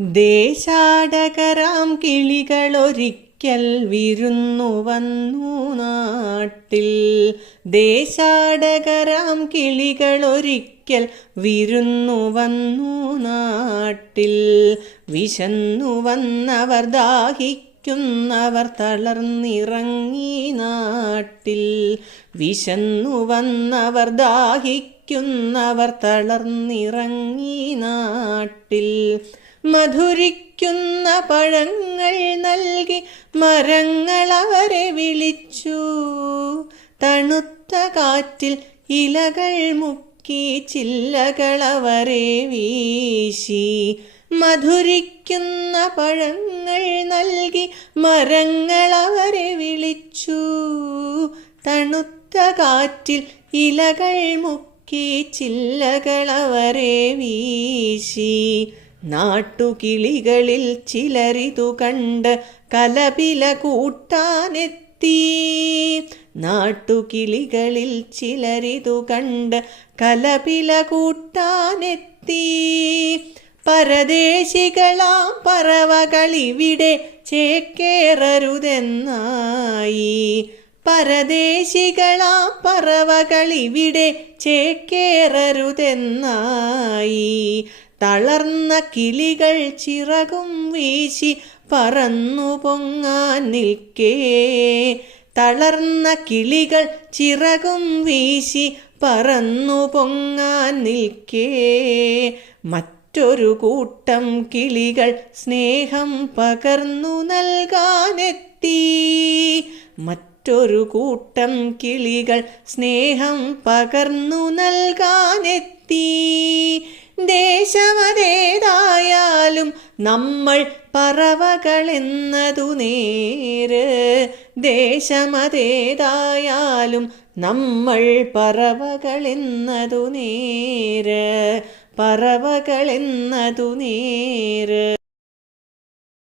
ദേശാടകരാം കിളികളൊരിക്കൽ വിരുന്നു വന്നു നാട്ടിൽ. ദേശാടകരാം കിളികളൊരിക്കൽ വിരുന്നു വന്നു നാട്ടിൽ. വിശന്നു വന്നവർ ദാഹിക്കുന്നവർ തളർന്നിറങ്ങി നാട്ടിൽ. വിശന്നു വന്നവർ ദാഹിക്കുന്നവർ തളർന്നിറങ്ങി നാട്ടിൽ. മധുരിക്കുന്ന പഴങ്ങൾ നൽകി മരങ്ങൾ അവരെ വിളിച്ചു. തണുത്ത കാറ്റിൽ ഇലകൾ മുക്കി ചില്ലകൾ അവരെ വീശി. മധുരിക്കുന്ന പഴങ്ങൾ നൽകി മരങ്ങൾ അവരെ വിളിച്ചു. തണുത്ത കാറ്റിൽ ഇലകൾ മുക്കി ചില്ലകൾ അവരെ വീശി. നാട്ടുകിളികളിൽ ചിലരിതു കണ്ട് കലപില കൂട്ടാനെത്തി. നാട്ടുകിളികളിൽ ചിലരിതു കണ്ട് കലപില കൂട്ടാനെത്തി. പരദേശികളാം പറവകളിവിടെ ചേക്കേറരുതെന്നായി. പരദേശികളാം പറവകളിവിടെ ചേക്കേറരുതെന്നായി. തളർന്ന കിളികൾ ചിറകും വീശി പറന്നു പൊങ്ങാൻ നിൽക്കേ. തളർന്ന കിളികൾ ചിറകും വീശി പറന്നു പൊങ്ങാൻ നിൽക്കേ. മറ്റൊരു കൂട്ടം കിളികൾ സ്നേഹം പകർന്നു നൽകാനെത്തി. മറ്റൊരു കൂട്ടം കിളികൾ സ്നേഹം പകർന്നു നൽകാനെത്തി. ദേശമതേതായാലും നമ്മൾ പറവകളെന്നതു നേര്. ദേശമതേതായാലും നമ്മൾ പറവകളെന്നതു നേര്. പറവകളെന്നതു നേര്.